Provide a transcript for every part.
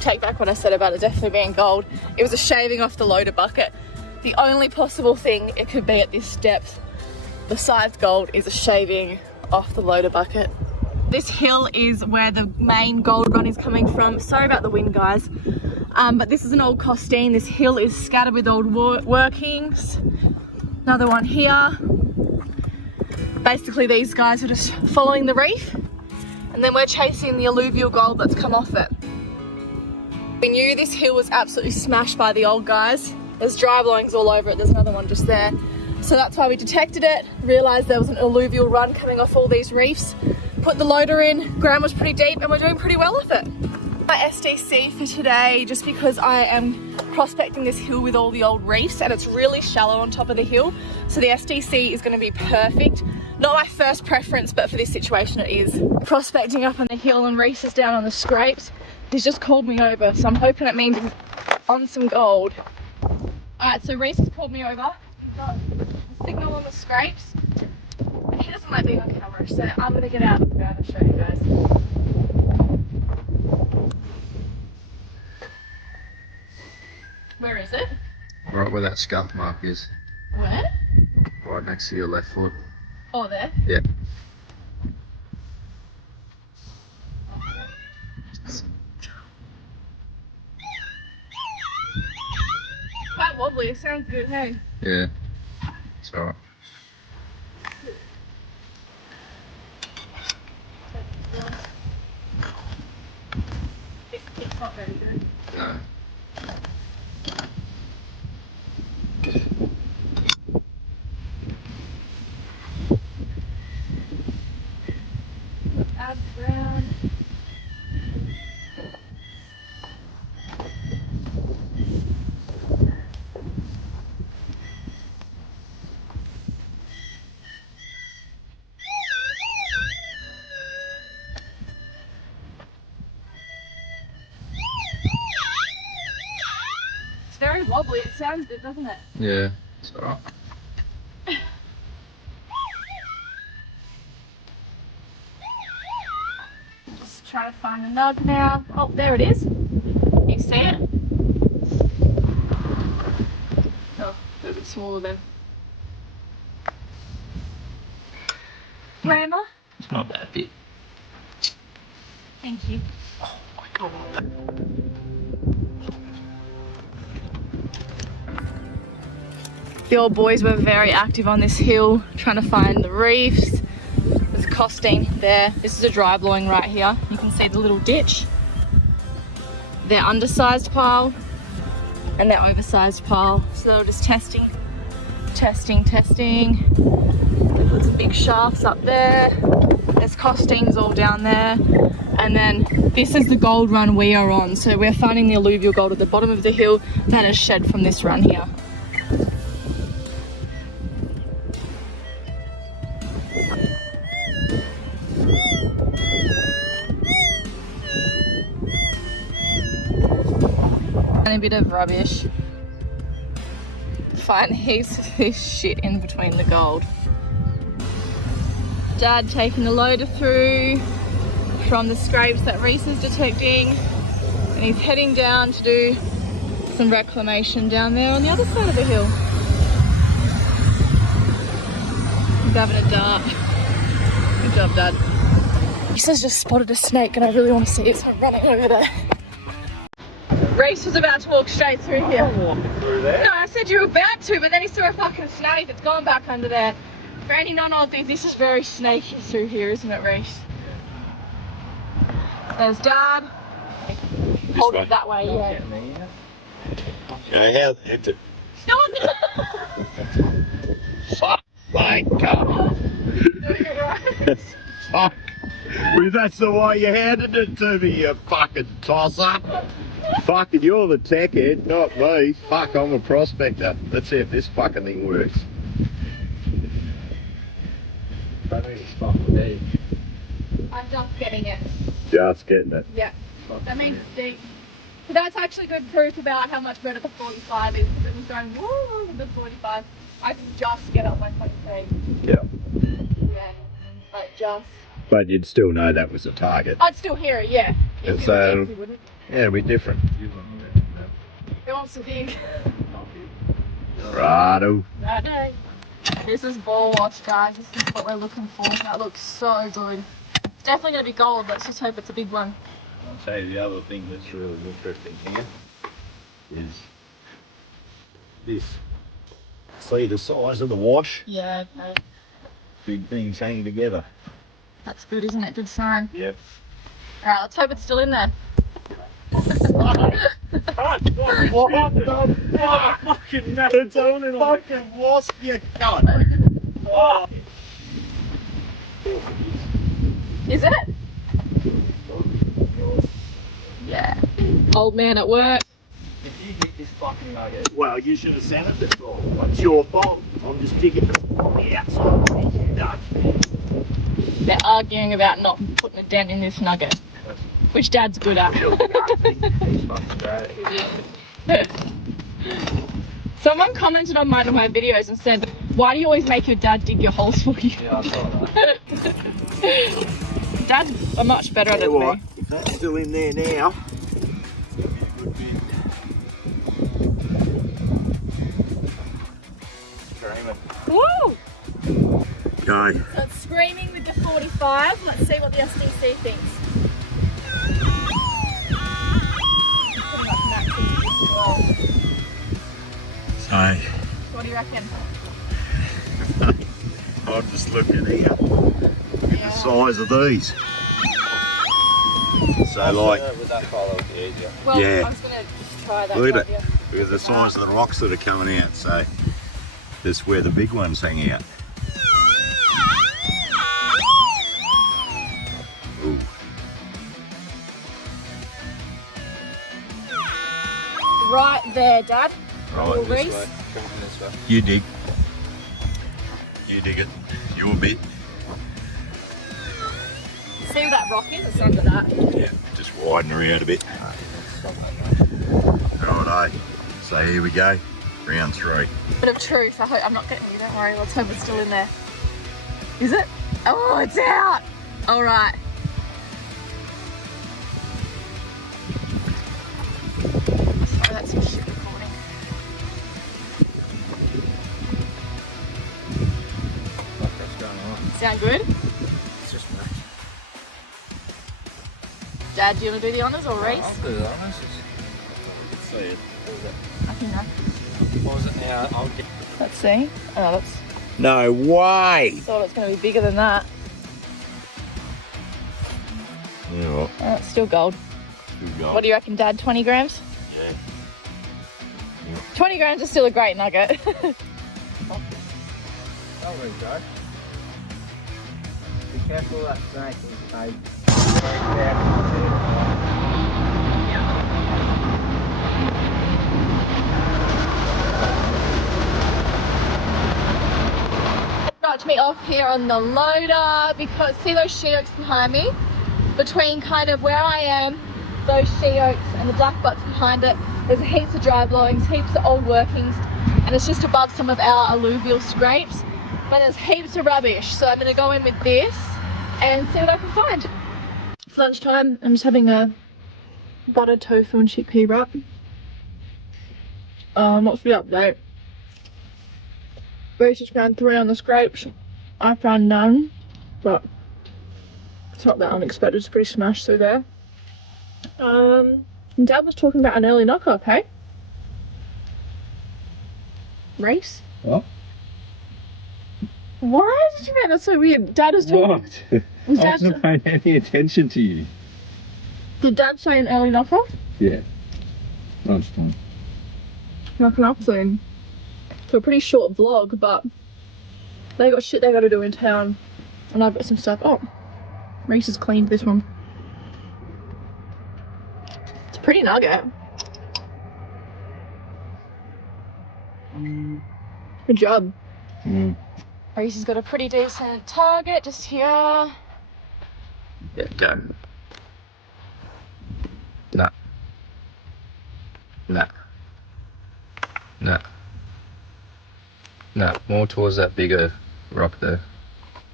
take back what I said about it definitely being gold. It was a shaving off the loader bucket. The only possible thing it could be at this depth besides gold is a shaving off the loader bucket. This hill is where the main gold run is coming from. Sorry about the wind, guys. But this is an old costine. This hill is scattered with old workings. Another one here. Basically, these guys are just following the reef, and then we're chasing the alluvial gold that's come off it. We knew this hill was absolutely smashed by the old guys. There's dry blowings all over it. There's another one just there. So that's why we detected it, realised there was an alluvial run coming off all these reefs, put the loader in, ground was pretty deep, and we're doing pretty well with it. My SDC for today, just because I am prospecting this hill with all the old reefs and it's really shallow on top of the hill, so the SDC is going to be perfect. Not my first preference, but for this situation it is. Prospecting up on the hill and Reese is down on the scrapes. He's just called me over, so I'm hoping it means he's on some gold. Alright, so Reese has called me over. He's got a signal on the scrapes. He doesn't like being on camera, so I'm going to get out and show you guys. Where is it? Right where that scuff mark is. Where? Right next to your left foot. Oh, there? Yeah. Quite wobbly, it sounds good, hey? Yeah. It's alright. It's not very good. No. Add brown. It's very wobbly, it sounds good, doesn't it? Yeah. It's alright. Just trying to find a nug now. Oh, there it is. You see it? Oh, a little bit smaller then. Grandma? It's not that big. Thank you. Oh my god. The old boys were very active on this hill, trying to find the reefs. There's a costine there. This is a dry blowing right here. You can see the little ditch. Their undersized pile and their oversized pile. So they were just testing. They put some big shafts up there. There's costines all down there. And then this is the gold run we are on. So we're finding the alluvial gold at the bottom of the hill that is shed from this run here. And a bit of rubbish. Find heaps of this shit in between the gold. Dad taking the loader through from the scrapes that Reese is detecting, and he's heading down to do some reclamation down there on the other side of the hill. He's having a dart. Good job, Dad. Reese has just spotted a snake and I really want to see it, so I'm running over there. Reese was about to walk straight through here. I'm walking through there. No, I said you were about to, but then he saw a fucking snake that's gone back under there. For any non-Aussies, this is very snaky through here, isn't it, Reese? There's Dad. Hold it that way, yeah. Yeah, how hit it? Fuck my god. Fuck. Well, that's the way you handed it to me, you fucking tosser. Fucking, you're the tech head, not me. Fuck, I'm a prospector. Let's see if this fucking thing works. I think it's fucking dead. I'm just getting it. Just getting it. Yeah. That means it's deep. But that's actually good proof about how much better the 45 is, because it was going woo with the 45. I can just get up my 23. Yeah. Yeah. But just. But you'd still know that was a target. I'd still hear it, yeah. It's If it was empty, wouldn't it? Yeah, it'll be different. Who wants to think? Righto. Righto. This is ball wash, guys. This is what we're looking for. That looks so good. It's definitely going to be gold. Let's just hope it's a big one. I'll tell you the other thing that's really interesting here is this. See the size of the wash? Yeah, okay. Big things hanging together. That's good, isn't it? Good sign. Yep. Alright, let's hope it's still in there. What the fucking nuts? It's only like fucking wasp, you cunt. Oh. Is it? Yeah. Old man at work. If you get this fucking nugget. Well, you should have sent it before. It's your fault. I'm just digging the outside. Done. They're arguing about not putting a dent in this nugget, which Dad's good at. Someone commented on one of my videos and said, why do you always make your dad dig your holes for you? Yeah, I saw that. Dad's much better at it than me. If that's still in there now, it'll be a good bit. Woo! Go. So it's screaming with the 45. Let's see what the SDC thinks. Pretty much maxing this as well. So, What do you reckon? I'm just looking here. Look at the size of these. So like, With that follow, it'll be easier. Well, Yeah. I was going to try that. look at idea. it. Look at the size of the rocks that are coming out. So that's where the big ones hang out. Ooh. Right there, Dad. Right, Little This Reese. way. Come this way. You dig. You dig it. Your bit. See where that rock is? It's under that. Yeah, just widen her out a bit. Righto. So here we go. Round 3. Bit of truth. I'm not getting you. Don't worry. Let's hope it's still in there. Is it? Oh, it's out. All right. Sorry, that's some shit recording. What's going on? Sound good? It's just nuts. Dad, do you want to do the honours or Reese? I'll do that. Let's see it. I think no. What was it now? I'll get. Let's see. Oh, that's. No way! Thought it was going to be bigger than that. Yeah, well, Oh, it's still gold. good goal. What do you reckon, Dad? 20 grams? Yeah. 20 grams is still a great nugget. Oh, there we go. Be careful of that snake. Very careful. Notch me off here on the loader because see those she oaks behind me? Between kind of where I am, those she oaks and the black butts behind it, there's heaps of dry blowings, heaps of old workings, and it's just above some of our alluvial scrapes. But there's heaps of rubbish, so I'm going to go in with this and see what I can find. It's lunchtime. I'm just having a buttered tofu and chickpea wrap. What's the update? Reese just found 3 on the scrapes. I found none, but it's not that unexpected. It's pretty smashed through there. And Dad was talking about an early knock-up, hey? Reese? What? Why did you make that so weird? Dad was talking. What? Was I Dad, wasn't paying any attention to you. did Dad say an early knock-off? Yeah. Lunchtime. Knocking off soon. So a pretty short vlog, but they got shit they got to do in town, and I've got some stuff. Oh, Reese has cleaned this one. It's a pretty nugget. Good job. Mm. Reese has got a pretty decent target just here. Yeah, go. Nah. Nah. Nah. Nah, more towards that bigger rock there.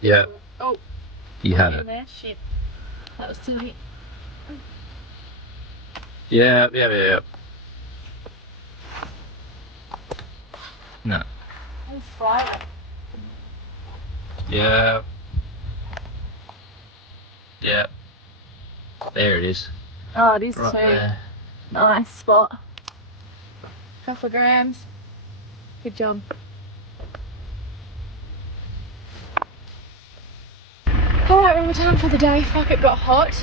Yeah. Oh. You had In it. there, shit. That was silly. Yeah. No. It's Friday. Yeah. There it is. Oh, it is Right too. there. Nice spot. Couple of grams. Good job. Alright, we're done for the day. Fuck, it got hot.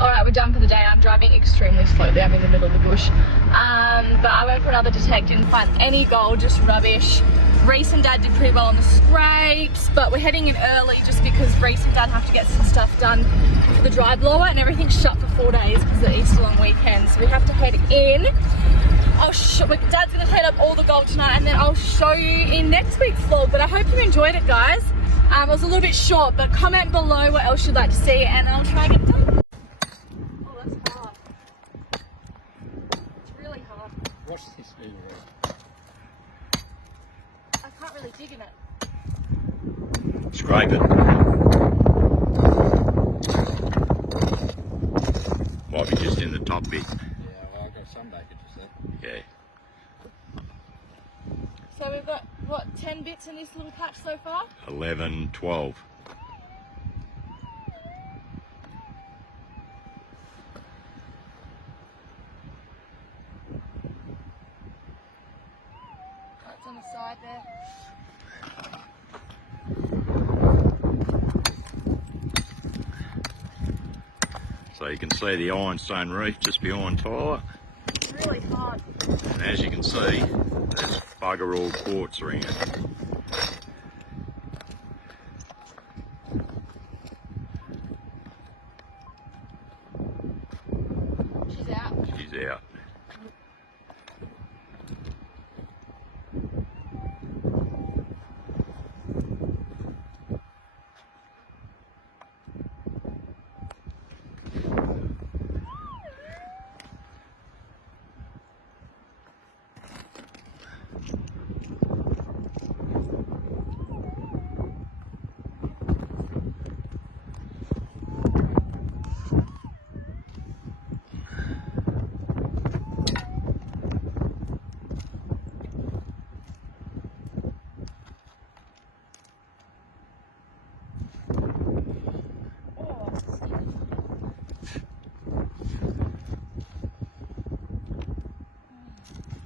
Alright, we're done for the day. I'm driving extremely slowly. I'm in the middle of the bush. But I went for another detect, didn't find any gold, just rubbish. Reese and Dad did pretty well on the scrapes, but we're heading in early just because Reese and Dad have to get some stuff done for the dry blower, and everything's shut for 4 days because of the Easter long weekend. So we have to head in. Dad's gonna clean up all the gold tonight, and then I'll show you in next week's vlog. But I hope you enjoyed it, guys. It was a little bit short, but comment below what else you'd like to see, and I'll try and get it done. Oh, that's hard. It's really hard. What's this over? I can't really dig in it. Scrape it. Might be just in the top bit. Yeah, well, I've got some baggage there. Yeah. So we've got, what, 10 bits in this little patch so far? 11, 12. That's on the side there. So you can see the ironstone reef just behind Tyler. It's really hard. And as you can see, there's bugger all quartz around. She's out. She's out.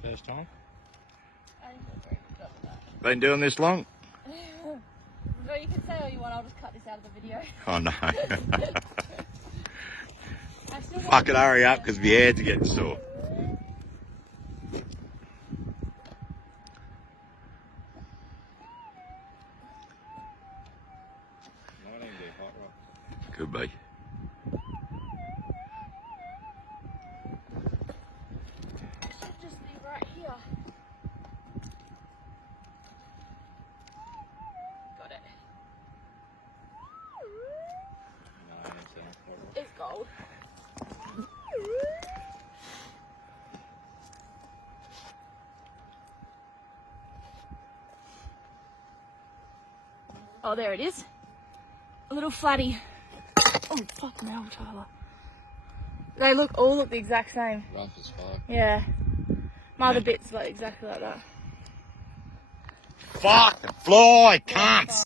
First time? I think we're very good at that. Been doing this long? Well, you can say all you want, I'll just cut this out of the video. Oh no. I still want Fucking hurry up because my hands are getting sore. Might even be hot rock. Could be. It should just be right here. Got it. No, it's hot rock. It's gold. Oh, there it is. A little flatty. Oh, fucking hell, Tyler. They all look the exact same. Rough as fuck. Yeah. My other bit's like exactly like that. Fuck the fly, cunts!